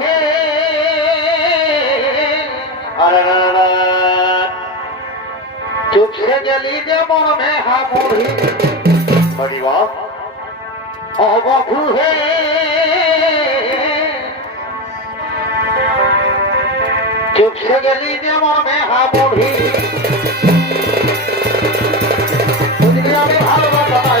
হে। চুপসে গেলি যে মনে হামুড়ি হরিবা অবধু হে। চুপসে গেলি আমি ভালোবাসা পাই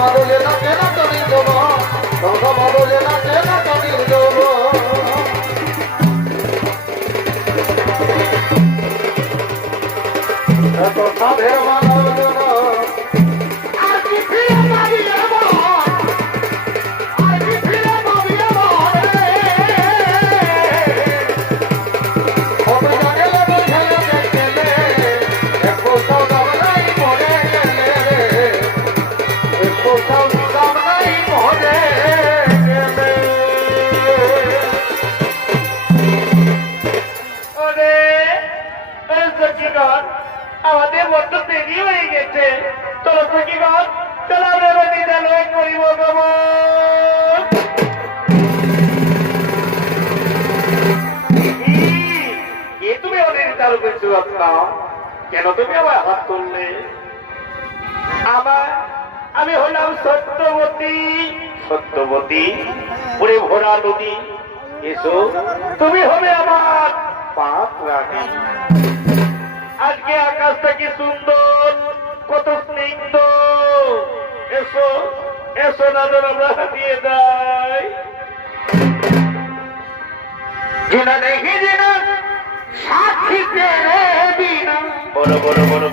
দমদমা দোলে নাচে না দেব? দমদমা দোলে নাচে না তনি দেব? এত সাধের মানব গেছে চলো সখীগণ চলো আমরা করিব গমন এ তুমি অনেক চালু করছ আপনার কেন তুমি আমার হাত তুললে? আমার, আমি হলাম সত্যবতী। সত্যবতী? ওরে ভোরা নদী, এসো। তুমি হবে আমার পাপ রানী। আজকে আকাশটা কি সুন্দর। কত স্নিগ্ধ। এসো এসো নজর আমরা হাতিয়ে যাই। জিনা দেখি জিনা বিনা। বড় বড় বড়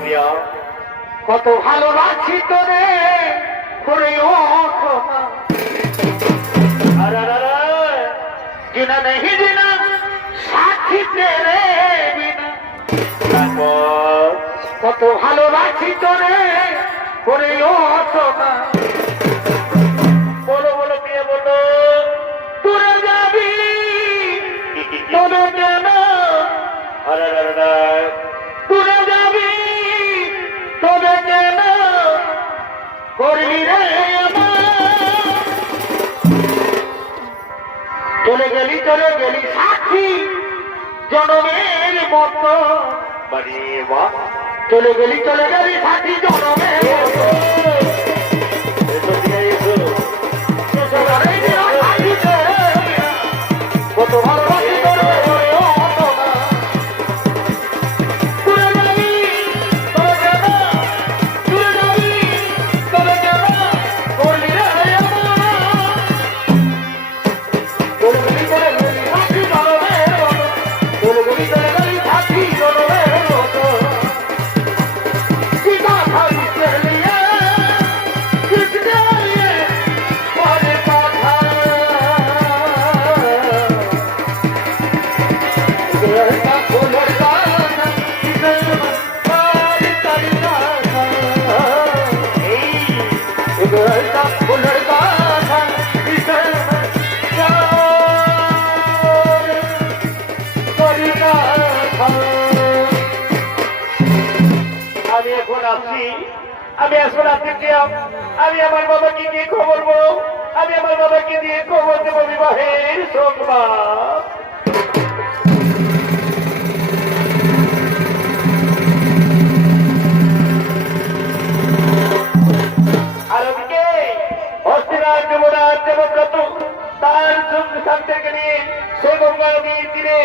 কত ভালোবাসি তোরে করে ও সোনা আর আর, আর, আর। জিনা দেখি জিনা সাক্ষী তেরে বিনা। তারপর কত ভালোবাসি তোরে, করে সোনা বলো বলো, কে বলো? তোরে যাবি তোরে কেন? আর। তোরে যাবি তোরে কেন? করবি রে চলে গেলি চলে গেলি সাক্ষী, জনমের মতো। বাড়ি বাহ চলে গেলি চলে গেলি তেরে বিনা। কত ভালোবাসি। আসছি যে আমি আমার বাবাকে গিয়ে খবর বলব আমি আমার বাবাকে দিয়ে খবর দেবো বিবাহের সংবাদ। তার সঙ্গে সাথে নিয়ে সে গঙ্গা নদীর তীরে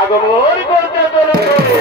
আগমন করতে চলেছে।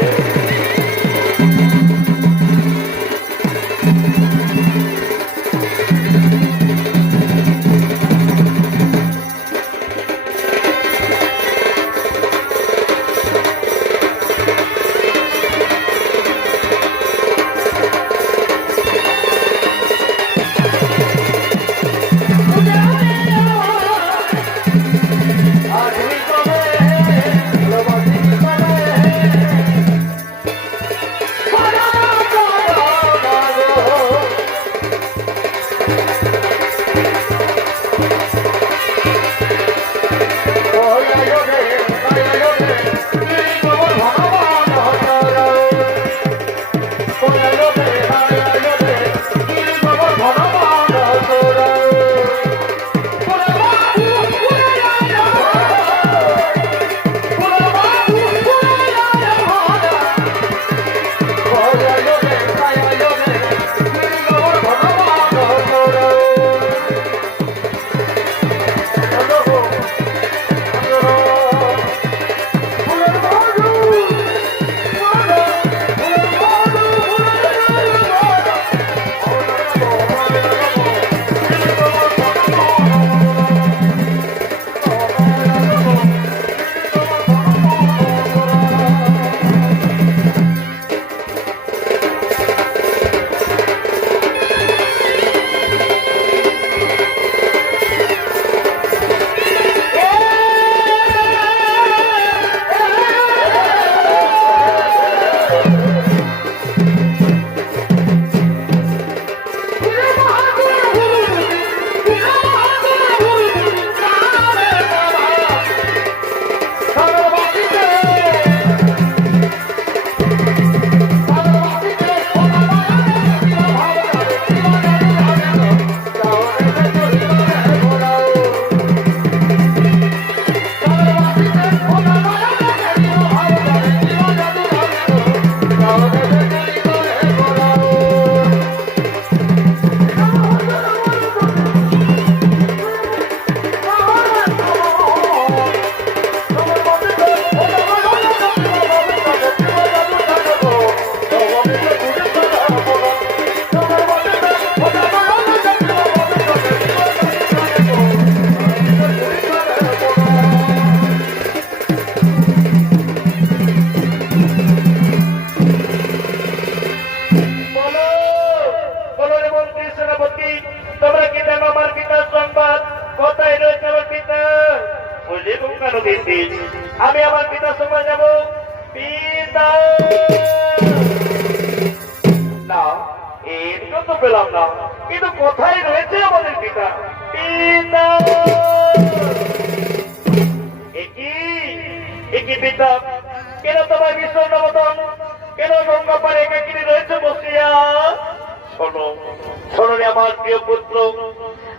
রে আমার প্রিয় পুত্র।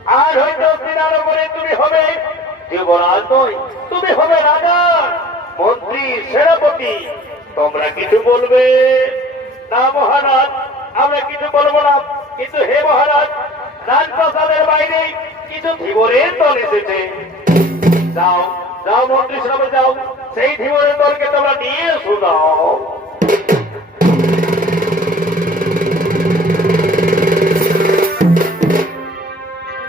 আর হয়তো সিনার করে তুমি হবে যুবরাজ নয় তুমি হবে রাজা, মন্ত্রী, সেনাপতি। তোমরা কিছু বলবে? না মহারাজ, আমরা কিছু বলব না। কিন্তু হে মহারাজ, রাজপ্রাসাদের বাইরে কিছু ধীবরের দল এসেছে। যাও যাও মন্ত্রী সভা, যাও। সেই ধীবরের দলকে তোমরা নিয়ে দাও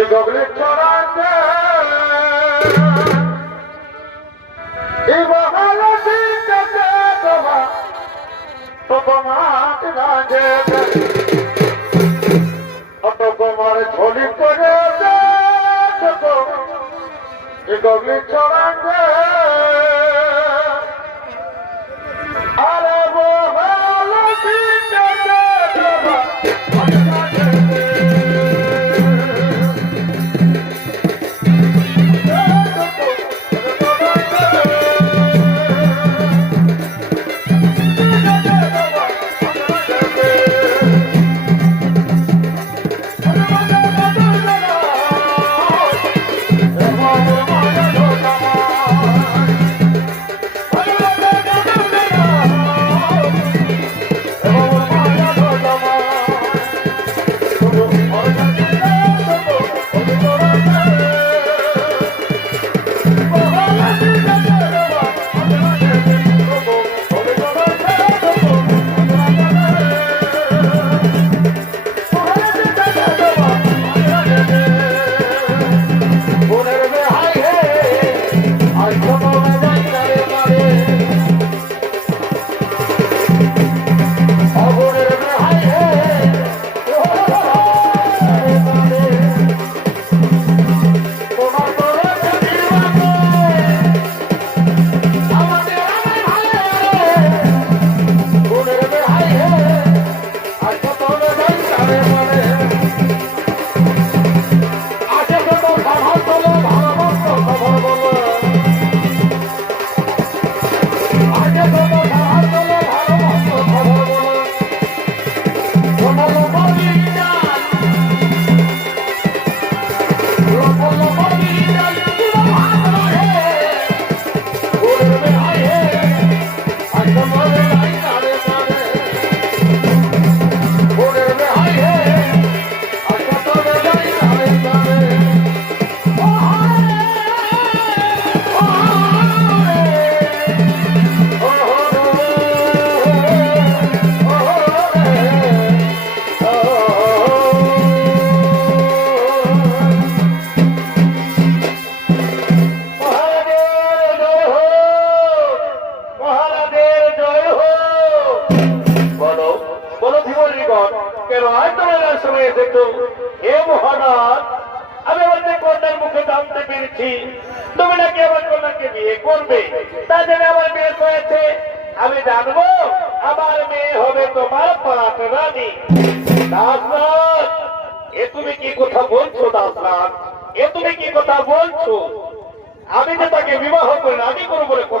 এ গগলি ছড়াতে এ বহাল দিতে তোমা তো মাত রাজে ছোট কুমার ঝোলি করে গগলি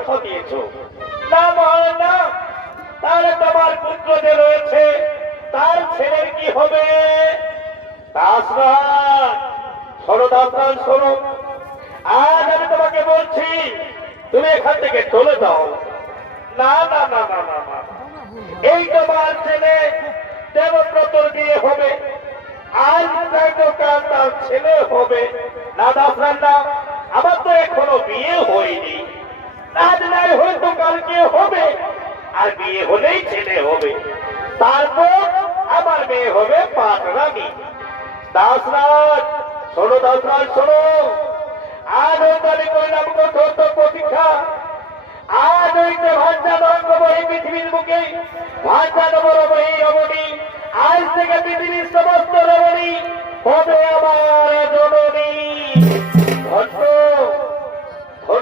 কথা দিয়েছ না, মহারাজ, না। তাহলে তোমার পুত্র যে রয়েছে, তার ছেলের কি হবে? আজ আমি তোমাকে বলছি, তুমি এখান থেকে চলে যাও। না না না না না এই তোমার ছেলে দেবব্রতর বিয়ে হবে। আজ তাই তার ছেলে হবে। না দাসরাজ না। আমার তো এখনও বিয়ে হয়নি। আজ নাই হয়তো কালকে হবে, আর বিয়ে হলেই ছেলে হবে। তারপর আমার মেয়ে হবে পাট রানী। দাসরাজ শোনো দাসরাজ শোনো। আজ ওই তারিখ করিলাম কঠোর প্রতীক্ষা। আজ হইতে ভাষা নরঙ্গম এই পৃথিবীর বুকে ভাষা নবরম এই রমণী আজ থেকে পৃথিবীর সমস্ত রমণী হবে আমার জননী।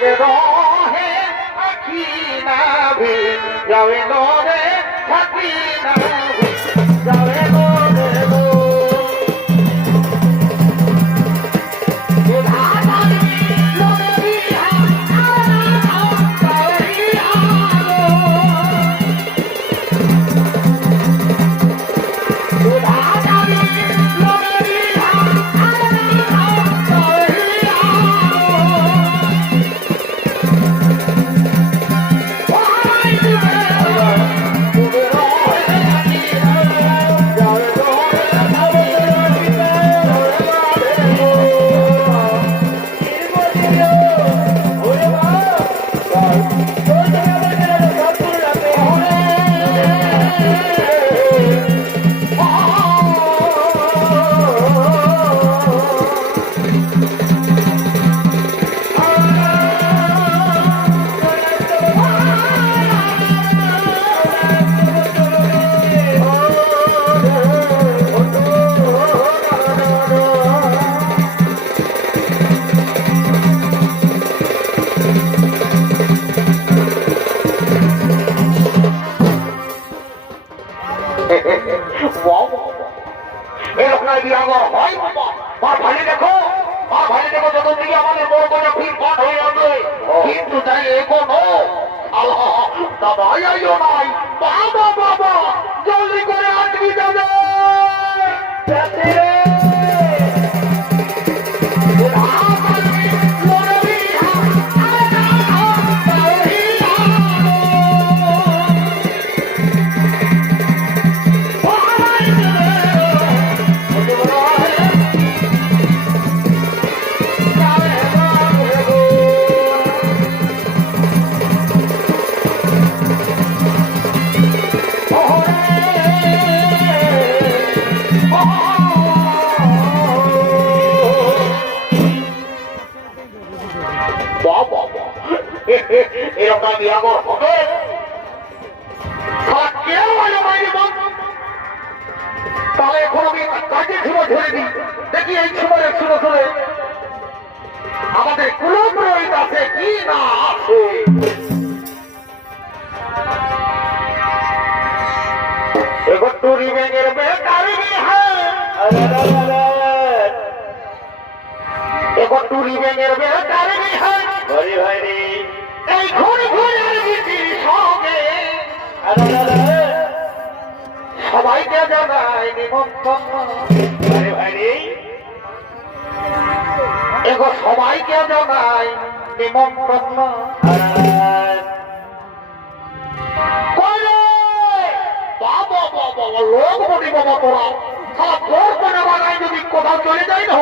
রহে আখি না ভে যাবে আমাদের কুলপুরোহিত আছে কি না আছে? এবার টুরি ব্যাগের বেকার এবার টুরি ব্যাগের বেকার ঘরে ভাইরে এই ঘুরে ঘুরে সঙ্গে। সবাইকে জানাই নিমন্ত্রণ। এগো সবাইকে জানাই নিমন্ত্রণ লোক বলি বাবা বাগায় যদি কোথাও চলে যাই না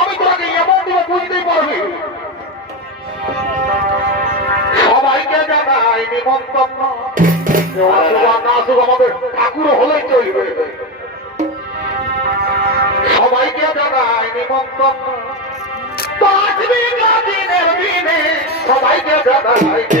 আমি তোরাকে এমন দিব বুঝতেই পারবি সবাইকে জানাই নিমন্ত্রণ আমাদের ঠাকুর হলেই চলবে সবাইকে জানাই নিমন্ত্রণ সবাইকে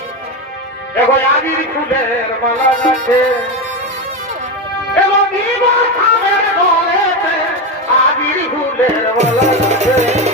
দেখো আদির ফুলের মালা গাছে এবং দিবা খামের গলেতে আদির ফুলের মালা গাছে